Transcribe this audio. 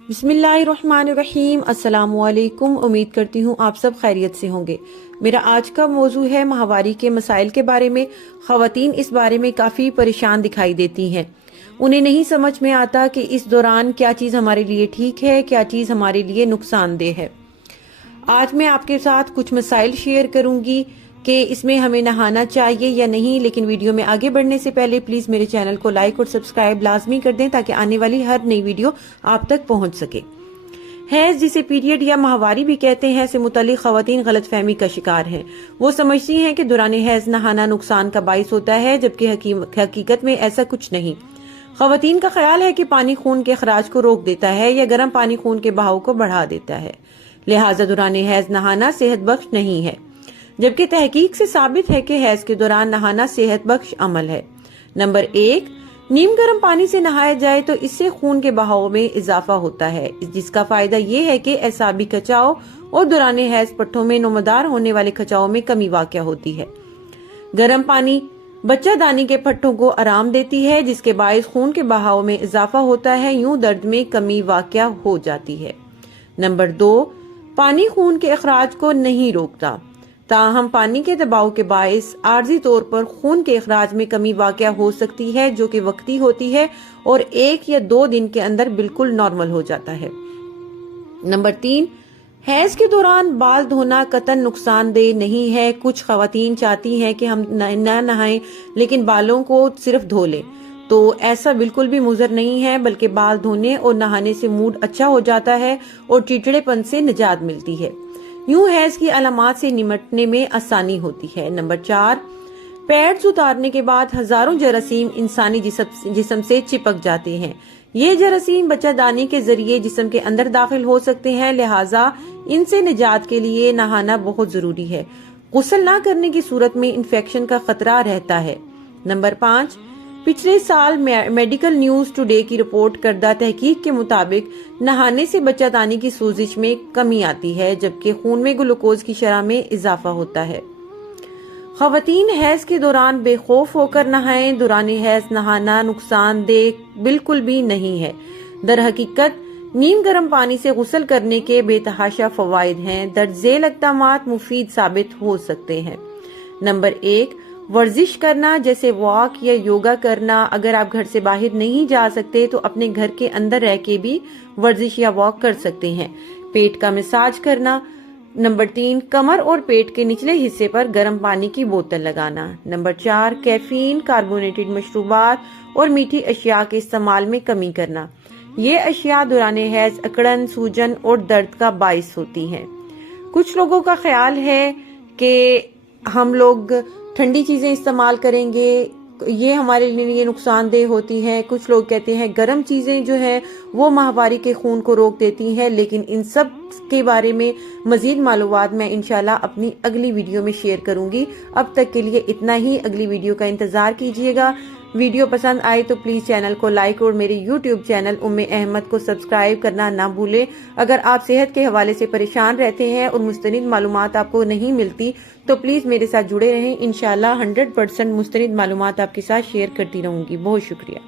बिस्मिल्लाहिर्रहमानिर्रहीम। अस्सलाम वालेकुम। उम्मीद करती हूँ आप सब खैरियत से होंगे। मेरा आज का मौजू है माहवारी के मसाइल के बारे में। ख़वातीन इस बारे में काफ़ी परेशान दिखाई देती हैं। उन्हें नहीं समझ में आता कि इस दौरान क्या चीज़ हमारे लिए ठीक है, क्या चीज़ हमारे लिए नुकसानदेह है। आज मैं आपके साथ कुछ मसाइल शेयर करूंगी कि इसमें हमें नहाना चाहिए या नहीं। लेकिन वीडियो में आगे बढ़ने से पहले प्लीज मेरे चैनल को लाइक और सब्सक्राइब लाजमी कर दें ताकि आने वाली हर नई वीडियो आप तक पहुंच सके। हैज, जिसे पीरियड या माहवारी भी कहते हैं, से मुतालिक खवातीन गलत फहमी का शिकार हैं। वो समझती हैं कि दौरान हैज नहाना नुकसान का बाइस होता है, जबकि हकीकत में ऐसा कुछ नहीं। खवातीन का ख्याल है कि पानी खून के अखराज को रोक देता है या गर्म पानी खून के बहाव को बढ़ा देता है, लिहाजा दौरान हैज नहाना सेहत बख्श नहीं है। जबकि तहकीक से साबित है कि हैज के दौरान नहाना सेहत बख्श अमल है। नंबर 1, नीम गर्म पानी से नहाया जाए तो इससे खून के बहाव में इजाफा होता है, जिसका फायदा ये है कि एसाबी खचाव और दौरान हैज पट्टों में नुमदार होने वाले खचाव में कमी वाक़या होती है। गर्म पानी बच्चा दानी के पट्टों को आराम देती है, जिसके बायस खून के बहाव में इजाफा होता है, यूं दर्द में कमी वाक़या हो जाती है। नंबर 2, पानी खून के अखराज को नहीं रोकता, ताहम पानी के दबाव के बायस आर्जी तौर पर खून के अखराज में कमी वाक़या हो सकती है, जो कि वक्ती होती है और 1 या 2 दिन के अंदर बिल्कुल नॉर्मल हो जाता है। नंबर 3, हैज के दौरान बाल धोना कतन नुकसानदेह नहीं है। कुछ खवातीन चाहती हैं कि हम न नहाएं लेकिन बालों को सिर्फ धो लें, तो ऐसा बिल्कुल भी मुज़र नहीं है, बल्कि बाल धोने और नहाने से मूड अच्छा हो जाता है और चिड़चिड़ेपन से निजात मिलती है। यूं हैज की अलामात से निमटने में आसानी होती है। नंबर 4, पैड्स उतारने के बाद हजारों जरासीम इंसानी जिस्म से चिपक जाते हैं। ये जरासीम बच्चादानी के जरिए जिस्म के अंदर दाखिल हो सकते हैं, लिहाजा इनसे निजात के लिए नहाना बहुत जरूरी है। गुस्ल ना करने की सूरत में इन्फेक्शन का खतरा रहता है। नंबर 5, पिछले साल मेडिकल न्यूज टुडे की रिपोर्ट करदा तहकीक के मुताबिक नहाने से बच्चादानी की सूजिश में कमी आती है, जबकि खून में ग्लूकोज की शरह में इजाफा होता है। खवातीन हैज के दौरान बेखौफ होकर नहाएं। दौरान हैज नहाना नुकसानदेह बिल्कुल भी नहीं है। दर हकीकत नीम गर्म पानी से गुस्ल करने के बेतहाशा फवाइद हैं। दर्ज झेल इक़दामात मुफीद साबित हो सकते हैं। नंबर 1, वर्जिश करना, जैसे वॉक या योगा करना। अगर आप घर से बाहर नहीं जा सकते तो अपने घर के अंदर रह के भी वर्जिश या वॉक कर सकते हैं। पेट का मसाज करना। नंबर 3, कमर और पेट के निचले हिस्से पर गर्म पानी की बोतल लगाना। नंबर 4, कैफीन, कार्बोनेटेड मशरूबात और मीठी अशिया के इस्तेमाल में कमी करना। ये अशिया दौरान हैज अकड़न, सूजन और दर्द का बाइस होती हैं। कुछ लोगों का ख्याल है कि हम लोग ठंडी चीजें इस्तेमाल करेंगे, ये हमारे लिए नुकसानदेह होती हैं। कुछ लोग कहते हैं गर्म चीजें जो है वो माहवारी के खून को रोक देती हैं। लेकिन इन सब के बारे में मजीद मालूमात मैं इंशाल्लाह अपनी अगली वीडियो में शेयर करूंगी। अब तक के लिए इतना ही। अगली वीडियो का इंतजार कीजिएगा। वीडियो पसंद आए तो प्लीज चैनल को लाइक और मेरे यूट्यूब चैनल उम्मे अहमद को सब्सक्राइब करना ना भूलें। अगर आप सेहत के हवाले से परेशान रहते हैं और मुस्तनिद मालूमात आपको नहीं मिलती तो प्लीज मेरे साथ जुड़े रहें। इंशाल्लाह 100% मुस्तनिद मालूमात आपके साथ शेयर करती रहूंगी। बहुत शुक्रिया।